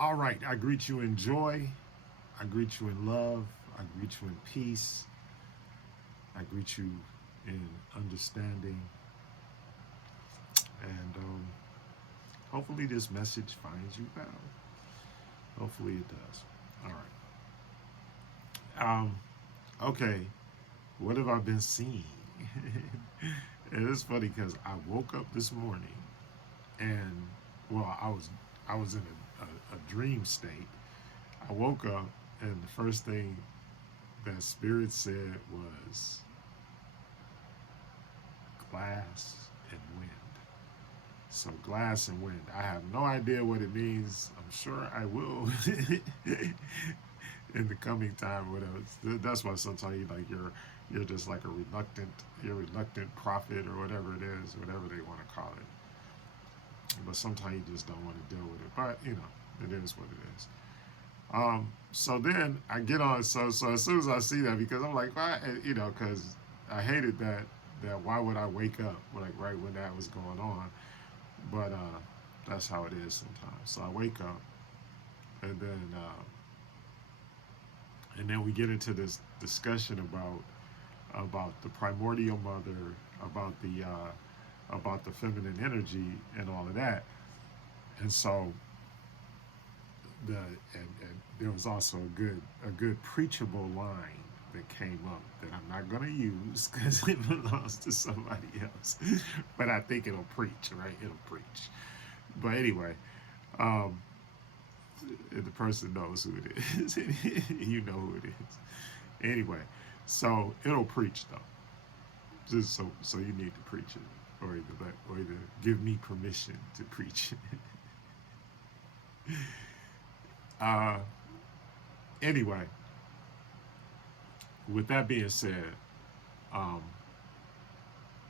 All right, I greet you in joy. I greet you in love. I greet you in peace. I greet you in understanding. And hopefully, this message finds you well. Hopefully, it does. All right. Okay. What have I been seeing? And it's funny because I woke up this morning and, well, I was in a dream state. I woke up and the first thing that Spirit said was glass and wind. So glass and wind. I have no idea what it means. I'm sure I will in the coming time. Whatever. That's why sometimes you're just like you're a reluctant prophet or whatever it is, whatever they want to call it. But sometimes you just don't want to deal with it. But it is what it is. So then I get on. So as soon as I see that, because I'm like, why? Because I hated that. Why would I wake up like right when that was going on? But that's how it is sometimes. So I wake up, and then we get into this discussion about the primordial mother, about the feminine energy and all of that. And so and there was also a good preachable line that came up that I'm not going to use because it belongs to somebody else. But I think it'll preach, right? It'll preach. But anyway, um, the person knows who it is. You know who it is. Anyway, so it'll preach though. Just so you need to preach it, or either give me permission to preach it. uh, anyway, with that being said, um,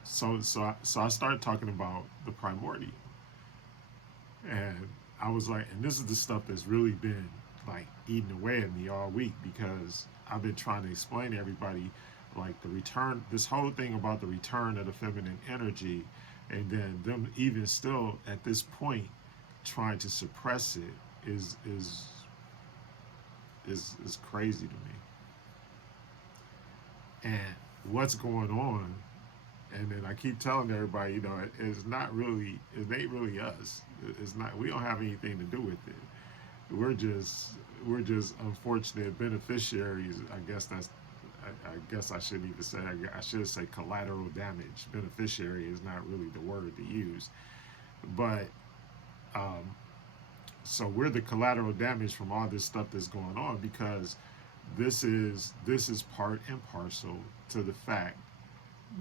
so I started talking about the primordial, and I was like, and this is the stuff that's really been like eating away at me all week because I've been trying to explain to everybody like the return, this whole thing about the return of the feminine energy, and then them even still at this point trying to suppress it is crazy to me. And what's going on? And then I keep telling everybody, it's not really, it ain't really us. It's not. We don't have anything to do with it. We're just unfortunate beneficiaries. I guess I shouldn't even say. I should say collateral damage. Beneficiary is not really the word to use, but um, so we're the collateral damage from all this stuff that's going on because this is part and parcel to the fact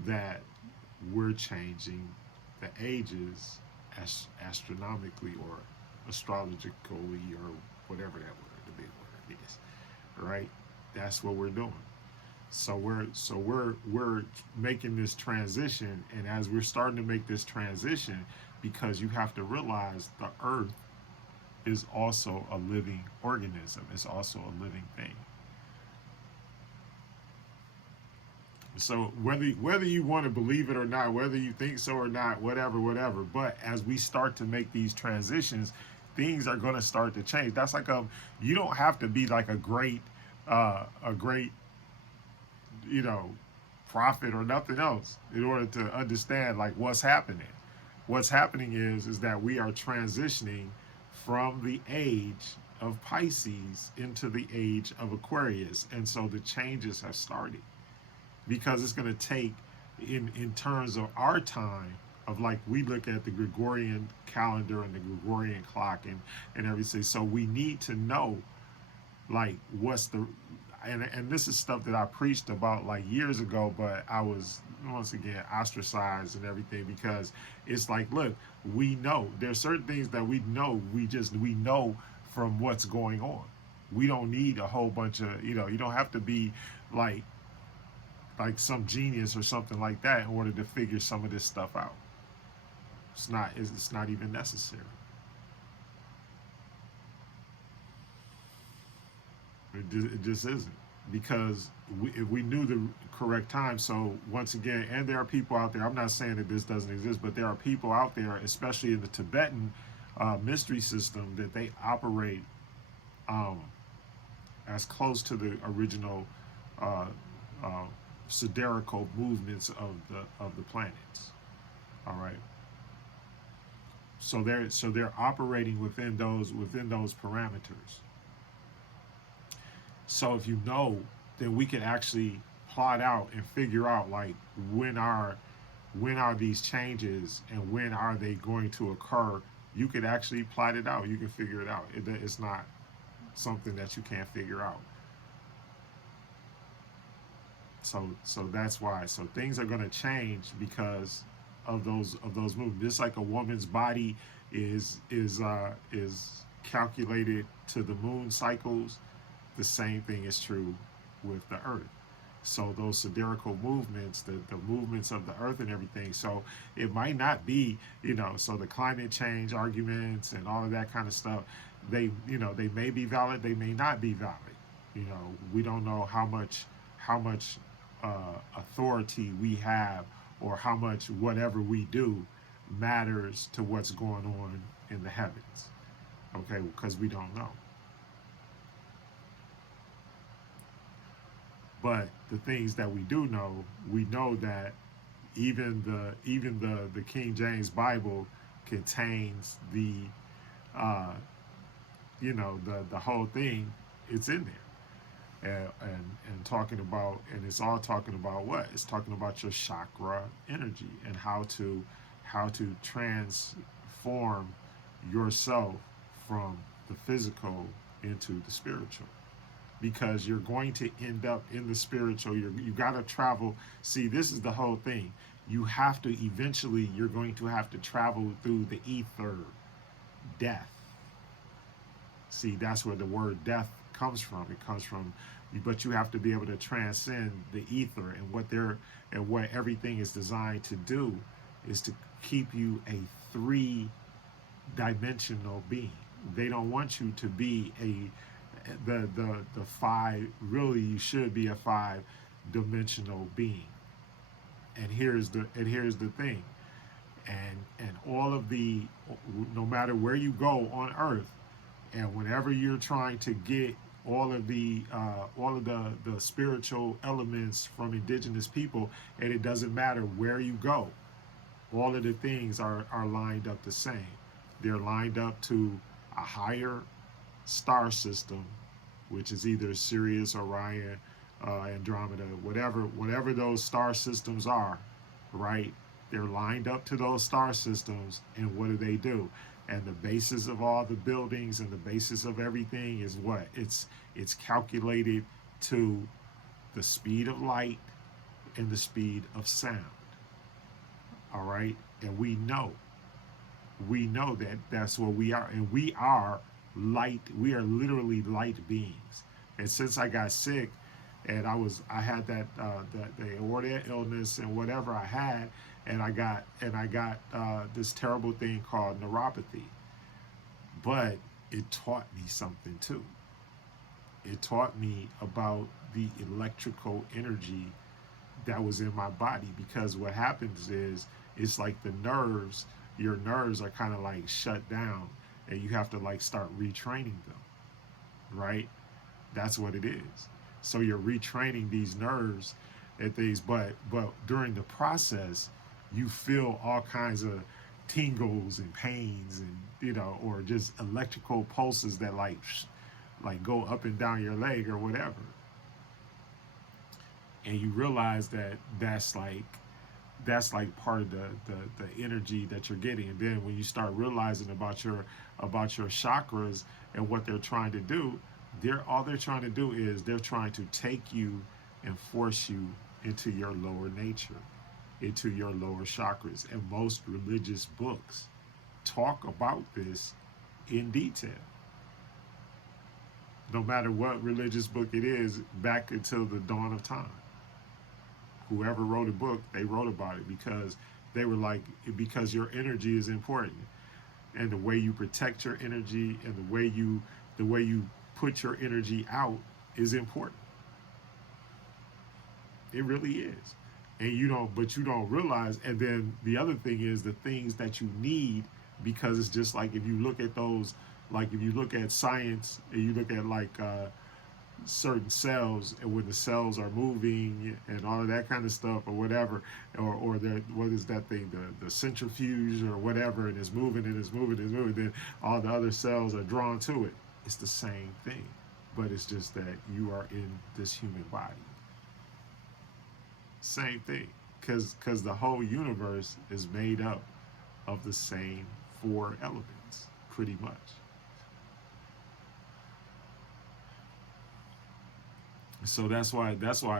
that we're changing the ages astronomically or astrologically or whatever that word, the big word is, right? That's what we're doing. So we're making this transition, and as we're starting to make this transition, because you have to realize the Earth is also a living organism. It's also a living thing. So whether you want to believe it or not, whether you think so or not, whatever. But as we start to make these transitions, things are going to start to change. That's like you don't have to be like a great you know prophet or nothing else in order to understand like what's happening. What's happening is that we are transitioning from the age of Pisces into the age of Aquarius, and so the changes have started because it's going to take in terms of our time of like we look at the Gregorian calendar and the Gregorian clock and everything. So we need to know like what's the and this is stuff that I preached about like years ago, but I was once again ostracized and everything because it's like, look, we know there's certain things that we know, we know from what's going on. We don't need a whole bunch of, you don't have to be like some genius or something like that in order to figure some of this stuff out. It's not even necessary. It just isn't because if we knew the correct time. So once again, and there are people out there. I'm not saying that this doesn't exist, but there are people out there, especially in the Tibetan mystery system, that they operate um, as close to the original uh, uh, sidereal movements of the planets. All right. So they're operating within those parameters. So if you know, then we can actually plot out and figure out like when are these changes and when are they going to occur. You could actually plot it out. You can figure it out. It's not something that you can't figure out. So that's why. So things are going to change because of those movements. Just like a woman's body is calculated to the moon cycles, the same thing is true with the earth. So those sidereal movements, the movements of the earth and everything. So it might not be, so the climate change arguments and all of that kind of stuff, they may be valid, they may not be valid. We don't know how much authority we have, or how much whatever we do matters to what's going on in the heavens. Okay, because we don't know. But the things that we do know, we know that even the King James Bible contains the whole thing. It's in there, and talking about, and it's all talking about what? It's talking about your chakra energy and how to transform yourself from the physical into the spiritual, because you're going to end up in the spiritual. You got to travel. See, this is the whole thing. You have to eventually, you're going to have to travel through the ether, death. See, that's where the word death comes from. It comes from, but you have to be able to transcend the ether, and what everything is designed to do is to keep you a three-dimensional being. They don't want you to be the five. Really, you should be a five-dimensional being. And here's the thing. And all of the, no matter where you go on Earth, and whenever you're trying to get all of the spiritual elements from indigenous people, and it doesn't matter where you go, all of the things are lined up the same. They're lined up to a higher star system, which is either Sirius, Orion, Andromeda, whatever those star systems are, right? They're lined up to those star systems, and what do? And the basis of all the buildings and the basis of everything is what? It's calculated to the speed of light and the speed of sound. All right? And we know that that's what we are. And we are light. We are literally light beings. And since I got sick, and I had that the aorta illness and whatever I had, and I got this terrible thing called neuropathy. But it taught me something too. It taught me about the electrical energy that was in my body, because what happens is, it's like your nerves are kind of like shut down, and you have to like start retraining them, right? That's what it is. So you're retraining these nerves and things, but during the process, you feel all kinds of tingles and pains, and or just electrical pulses that like go up and down your leg or whatever. And you realize that that's like part of the energy that you're getting. And then when you start realizing about your chakras and what they're trying to do, all they're trying to do is they're trying to take you and force you into your lower nature, into your lower chakras. And most religious books talk about this in detail. No matter what religious book it is, back until the dawn of time. Whoever wrote a book, they wrote about it because they were like, because your energy is important, and the way you protect your energy and the way you put your energy out is important. It really is. And you don't realize. And then the other thing is the things that you need, because it's just like if you look at those Like if you look at science and you look at like certain cells, and when the cells are moving and all of that kind of stuff or whatever, or the, what is that thing, the centrifuge or whatever, and it's moving and it's moving and it's moving, then all the other cells are drawn to it. It's the same thing, but it's just that you are in this human body. Same thing, because the whole universe is made up of the same four elements, pretty much. So that's why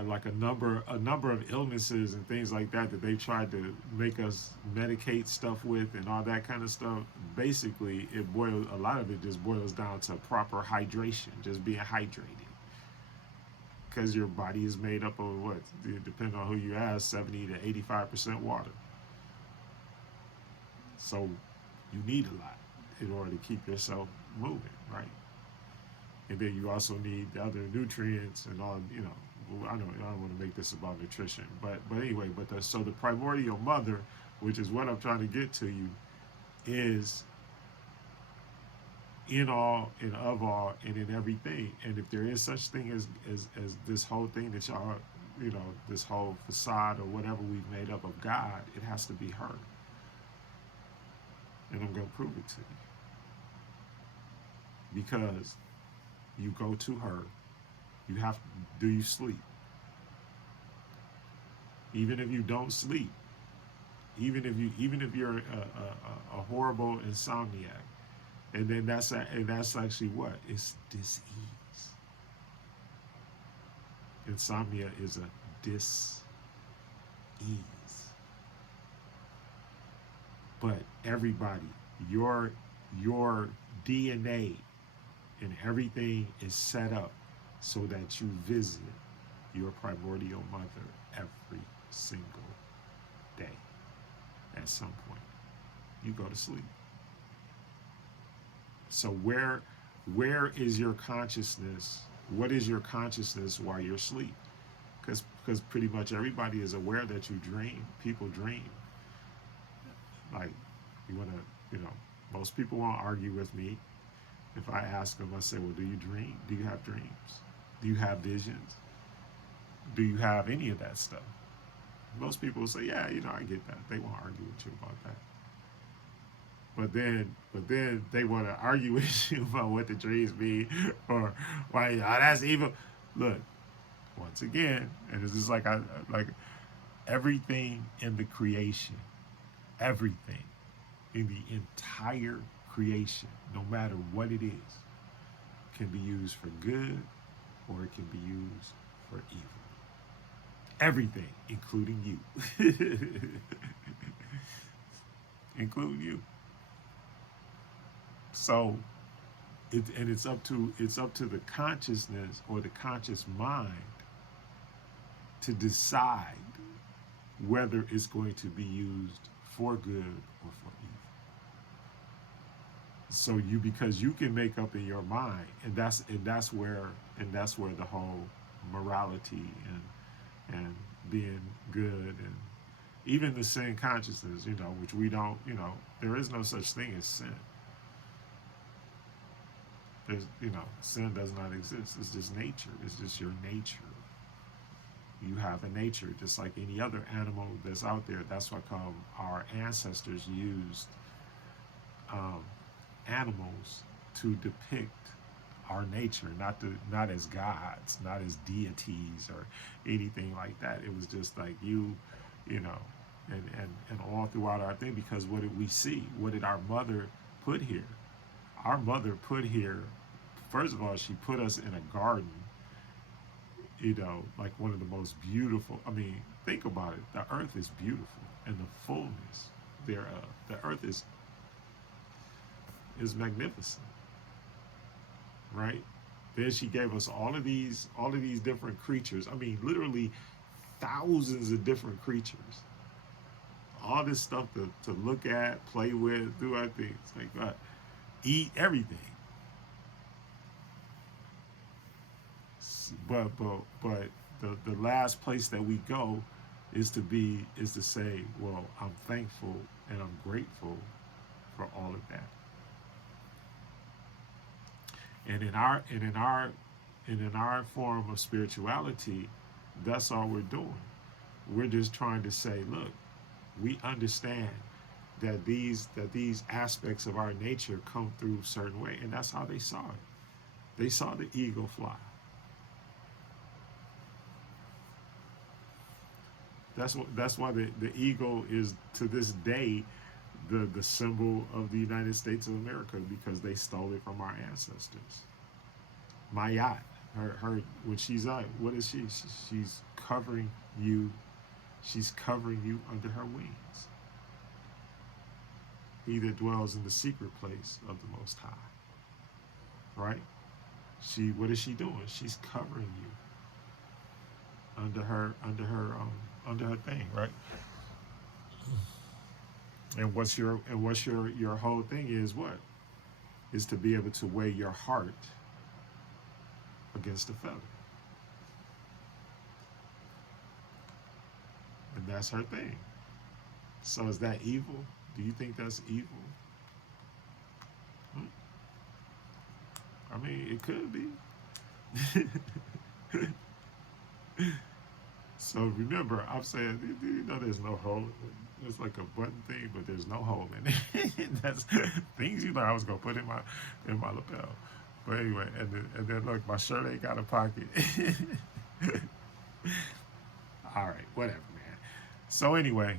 like a number of illnesses and things like that they tried to make us medicate stuff with and all that kind of stuff. Basically, a lot of it just boils down to proper hydration, just being hydrated. Because your body is made up of what, depending on who you ask, 70 to 85% water. So you need a lot in order to keep yourself moving, right? And then you also need the other nutrients and all, I don't want to make this about nutrition, but anyway, so the primordial mother, which is what I'm trying to get to you, is in all and of all and in everything. And if there is such thing as this whole thing that y'all, this whole facade or whatever we've made up of God, it has to be her. And I'm going to prove it to you. Because you go to her, do you sleep? Even if you don't sleep, even if you're a horrible insomniac, and then that's actually what? It's dis-ease. Insomnia is a dis-ease. But everybody, your DNA and everything is set up so that you visit your primordial mother every single day. At some point, you go to sleep. So where is your consciousness? What is your consciousness while you're asleep? Because pretty much everybody is aware that you dream. People dream. Like, you want to, most people won't argue with me. If I ask them, I say, well, do you dream? Do you have dreams? Do you have visions? Do you have any of that stuff? Most people will say, yeah, I get that. They won't argue with you about that. But then they want to argue with you about what the dreams mean, or why that's evil. Look, once again, and it's just like everything in the creation, everything in the entire creation, no matter what it is, can be used for good or it can be used for evil. Everything, including you. Including you. So it's up to the consciousness or the conscious mind to decide whether it's going to be used for good or for evil. So because you can make up in your mind, and that's where the whole morality and being good and even the sin consciousness, which we don't, there is no such thing as sin. There's, sin does not exist. It's just nature. It's just your nature. You have a nature just like any other animal that's out there. That's why our ancestors used animals to depict our nature, not as gods, not as deities or anything like that. It was just like and all throughout our thing, because what did we see? What did our mother put here? Our mother put here, first of all, she put us in a garden, like one of the most beautiful. I mean, think about it. The earth is beautiful and the fullness thereof. The earth is magnificent, right? Then she gave us all of these different creatures. I mean, literally thousands of different creatures. All this stuff to look at, play with, do our things, like that. Eat everything. But the last place that we go is to say, well, I'm thankful and I'm grateful for all of that. And in our form of spirituality, that's all we're doing. We're just trying to say, look, we understand that these aspects of our nature come through a certain way, and that's how they saw it. They saw the eagle fly. That's why the eagle is to this day the symbol of the United States of America, because they stole it from our ancestors. Mayat, her when she's out, what is she? She's covering you. She's covering you under her wings. He that dwells in the secret place of the Most High. Right? What is she doing? She's covering you under her thing, right? And what's your whole thing is what? Is to be able to weigh your heart against the feather. And that's her thing. So is that evil? Do you think that's evil? I mean, it could be. So remember, I'm saying, there's no hole. It's like a button thing, but there's no hole in it. That's things I was gonna put in my lapel. But anyway, and then look, my shirt ain't got a pocket. All right, whatever, man. So anyway,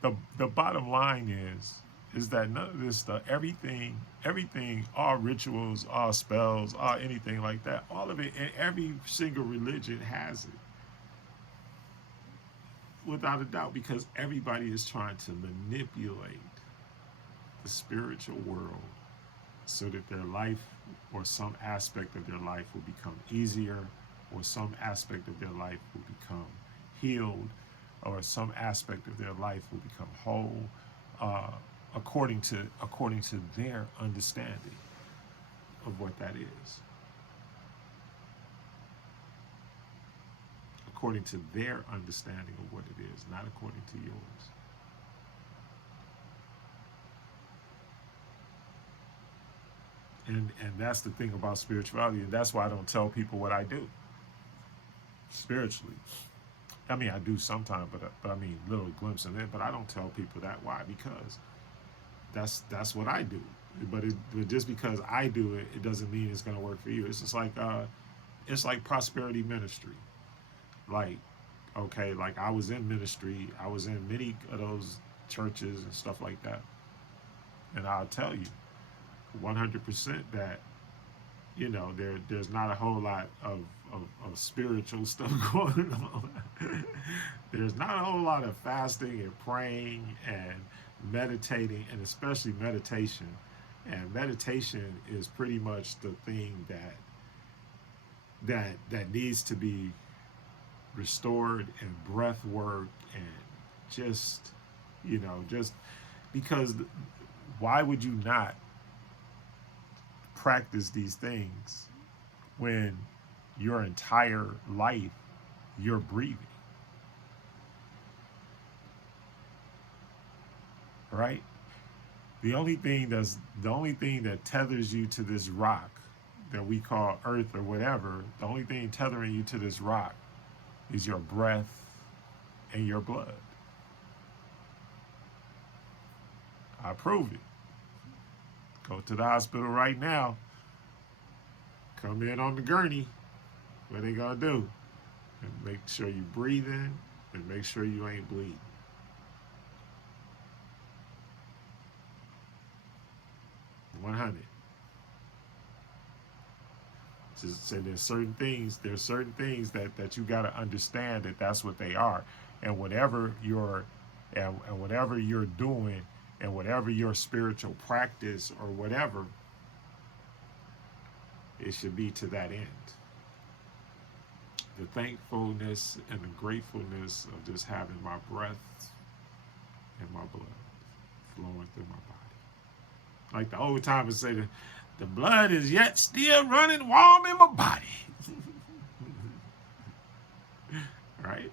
the bottom line is that none of this stuff, everything, all rituals, all spells, all anything like that, all of it, and every single religion has it. Without a doubt, because everybody is trying to manipulate the spiritual world so that their life or some aspect of their life will become easier, or some aspect of their life will become healed, or some aspect of their life will become whole, according to their understanding of what that is. According to their understanding of what it is, not according to yours. And that's the thing about spirituality, and that's why I don't tell people what I do spiritually. I mean, I do sometimes, but I mean, little glimpse of it. But I don't tell people that. Why? Because that's what I do. But just because I do it, it doesn't mean it's going to work for you. It's just like prosperity ministry. Like, okay, like I was in ministry. I was in many of those churches and stuff like that. And I'll tell you 100% that, there's not a whole lot of spiritual stuff going on. There's not a whole lot of fasting and praying and meditating, and especially meditation. And meditation is pretty much the thing that needs to be restored, and breath work, and just because why would you not practice these things when your entire life you're breathing, right? The only thing that tethers you to this rock that we call earth or whatever, the only thing tethering you to this rock is your breath and your blood. I prove it. Go to the hospital right now. Come in on the gurney. What they gonna do? And make sure you breathing, and make sure you ain't bleeding. $100. Just say there's certain things that you got to understand that's what they are, and whatever you're doing, and whatever your spiritual practice or whatever, it should be to that end. The thankfulness and the gratefulness of just having my breath and my blood flowing through my body. Like the old timers say, the blood is yet still running warm in my body. Right?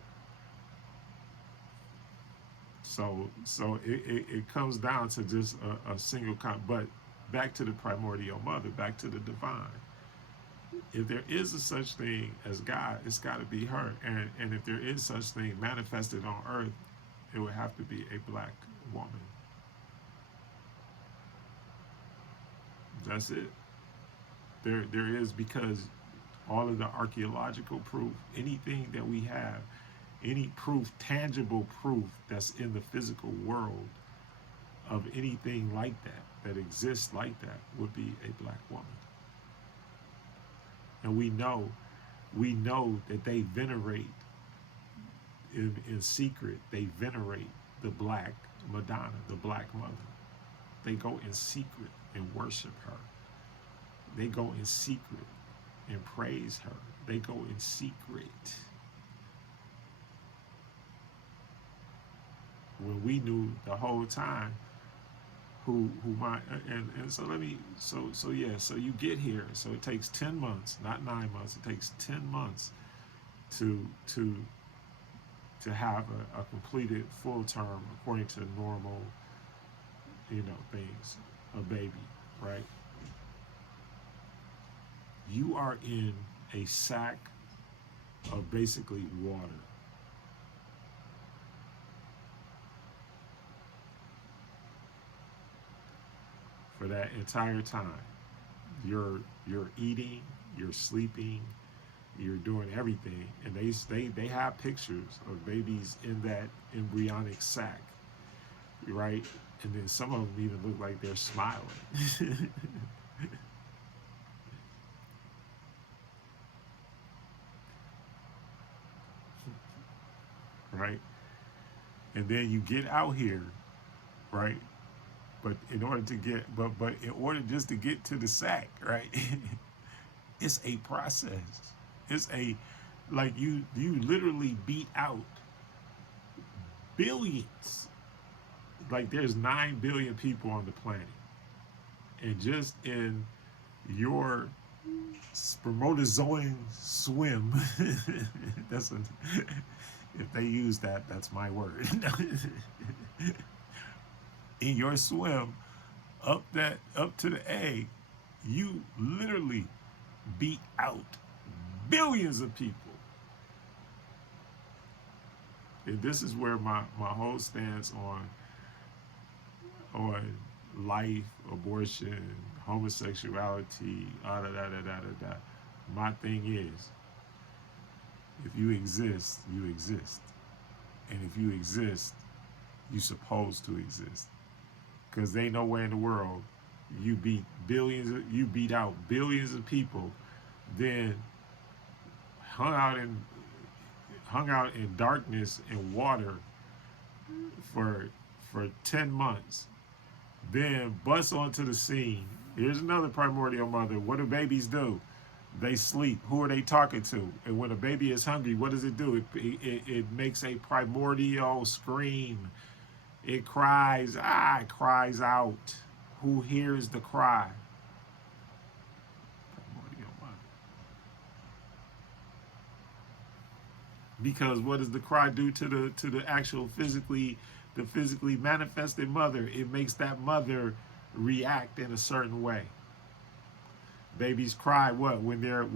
So it comes down to just a single but back to the primordial mother, back to the divine. If there is a such thing as God, it's got to be her. And if there is such thing manifested on earth, it would have to be a black woman. That's it. There is, because all of the archaeological proof, anything that we have, any proof, tangible proof that's in the physical world of anything like that exists like that, would be a black woman. And we know that they venerate, in secret, they venerate the black Madonna, the black mother. They go in secret and worship her. They go in secret and praise her. They go in secret. When we knew the whole time who might, and so let me, so you get here. So it takes 10 months, not 9 months. It takes 10 months to have a completed full term according to normal, things, a baby, right? You are in a sack of basically water. For that entire time, you're eating, you're sleeping, you're doing everything, and they have pictures of babies in that embryonic sac, right? And then some of them even look like they're smiling. Right? And then you get out here, right? But in order to get, but in order just to get to the sack, right? It's a process. It's like you literally beat out billions. Like there's 9 billion people on the planet, and just in your spermatozoan swim, that's if they use that, that's my word. In your swim up to the egg, you literally beat out billions of people. And this is where my whole stance on life, abortion, homosexuality, my thing is, if you exist, you exist. And if you exist, you're supposed to exist. Because they nowhere in the world you beat out billions of people, then hung out in darkness and water for 10 months, then bust onto the scene. Here's another primordial mother. What do babies do? They sleep. Who are they talking to? And when a baby is hungry, what does it do? It makes a primordial scream. It cries, it cries out. Who hears the cry? Primordial mother. Because what does the cry do to the actual physically manifested mother? It makes that mother react in a certain way. Babies cry what? When they're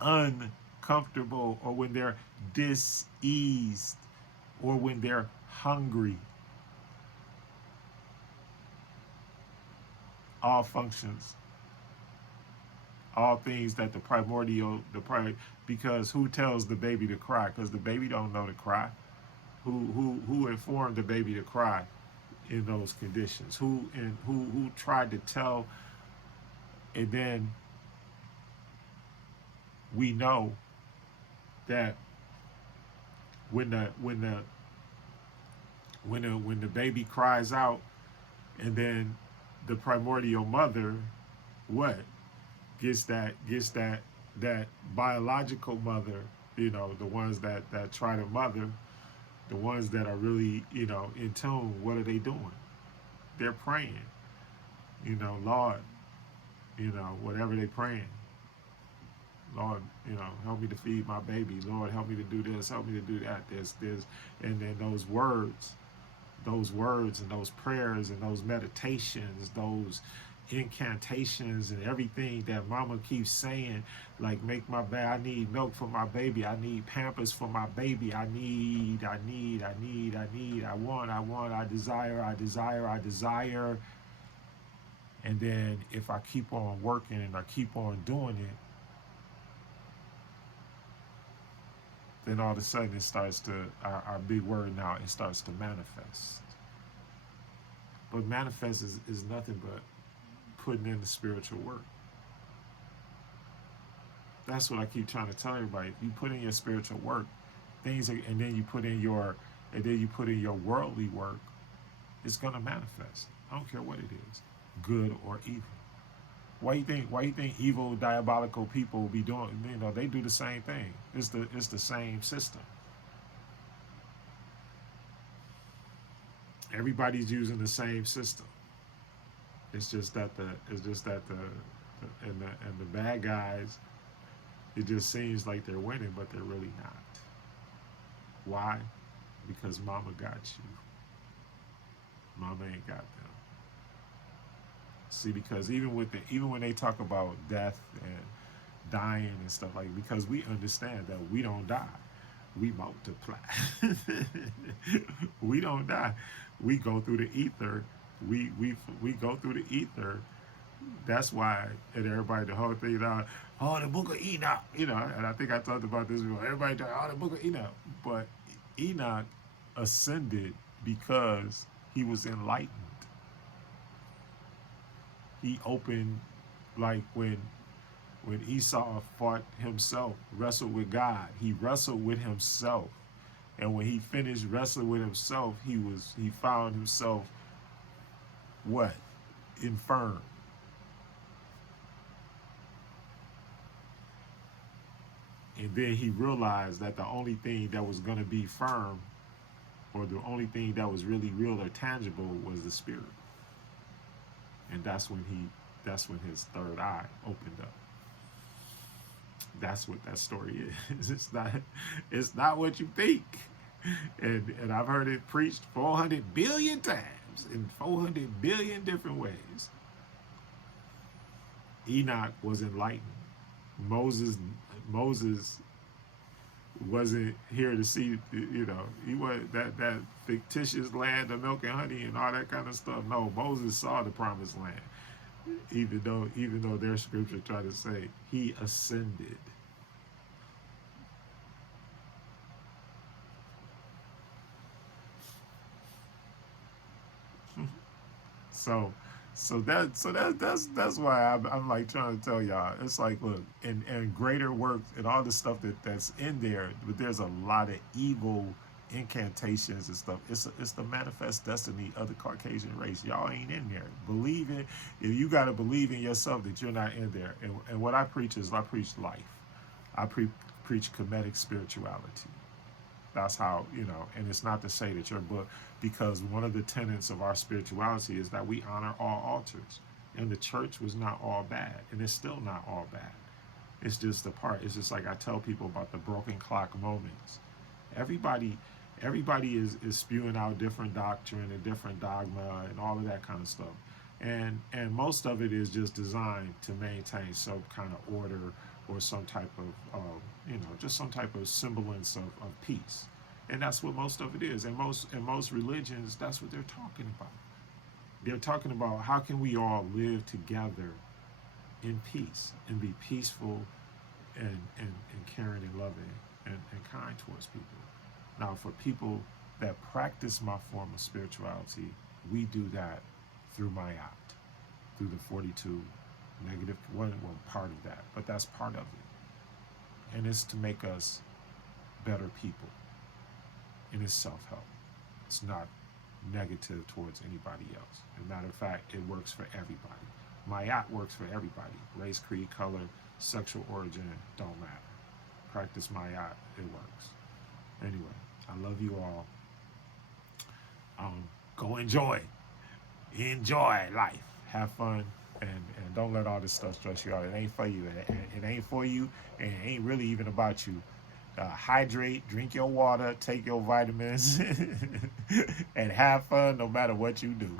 uncomfortable, or when they're diseased, or when they're hungry. All functions, all things that because who tells the baby to cry? Because the baby don't know to cry. Who informed the baby to cry in those conditions? Who tried to tell? And then we know that when the baby cries out, and then the primordial mother, what gets that biological mother, the ones that try to mother, the ones that are really in tune. What are they doing? They're praying. Lord, whatever they praying. Lord, help me to feed my baby. Lord, help me to do this. Help me to do that. There's and then those those words and those prayers and those meditations, those incantations and everything that mama keeps saying, like make my baby, I need milk for my baby, I need Pampers for my baby, I want, I desire. And then if I keep on working and I keep on doing it, then all of a sudden it starts to, our big word now, it starts to manifest. But manifest is nothing but putting in the spiritual work. That's what I keep trying to tell everybody. If you put in your spiritual work, things are, and then you put in your worldly work, it's gonna manifest. I don't care what it is, good or evil. Why you think evil, diabolical people be doing? They do the same thing. It's the same system. Everybody's using the same system. It's just that the bad guys, it just seems like they're winning, but they're really not. Why? Because mama got you. Mama ain't got them. See, because even when they talk about death and dying and stuff like, because we understand that we don't die, we multiply. We don't die. We go through the ether. We go through the ether. That's why, and everybody, the whole thing now, the book of Enoch, and I think I talked about this before. Everybody talking, the book of Enoch. But Enoch ascended because he was enlightened. He opened, like when Esau fought himself, wrestled with God, he wrestled with himself. And when he finished wrestling with himself, he found himself what? Infirm. And then he realized that the only thing that was going to be firm, or the only thing that was really real or tangible, was the spirit. And that's when his third eye opened up. That's what that story is. It's not what you think. And I've heard it preached 400 billion times in 400 billion different ways. Enoch was enlightened. Moses wasn't here to see, he was that fictitious land of milk and honey and all that kind of stuff. No, Moses saw the promised land, even though their scripture tried to say he ascended. So that's why I'm like trying to tell y'all. It's like, look, and greater works and all the stuff that's in there, but there's a lot of evil incantations and stuff. It's the manifest destiny of the Caucasian race. Y'all ain't in there. Believe it. If you got to believe in yourself that you're not in there. And what I preach is, I preach life. I preach Kemetic spirituality. That's how, and it's not to say that your book, because one of the tenets of our spirituality is that we honor all altars. And the church was not all bad, and it's still not all bad. It's just a part. It's just like I tell people about the broken clock moments. Everybody is spewing out different doctrine and different dogma and all of that kind of stuff. And most of it is just designed to maintain some kind of order or some type of, just some type of semblance of peace. And that's what most of it is. And most religions, that's what they're talking about. They're talking about how can we all live together in peace and be peaceful and caring and loving and kind towards people. Now, for people that practice my form of spirituality, we do that through Mayat, through the 42 negative, one part of that, but that's part of it. And it's to make us better people. And it's self-help. It's not negative towards anybody else. As a matter of fact, it works for everybody. Mayat works for everybody. Race, creed, color, sexual origin, don't matter. Practice Mayat, it works. Anyway, I love you all. Go enjoy life. Have fun. And don't let all this stuff stress you out. It ain't for you. It ain't for you, and it ain't really even about you. hydrate, drink your water, take your vitamins, and have fun no matter what you do.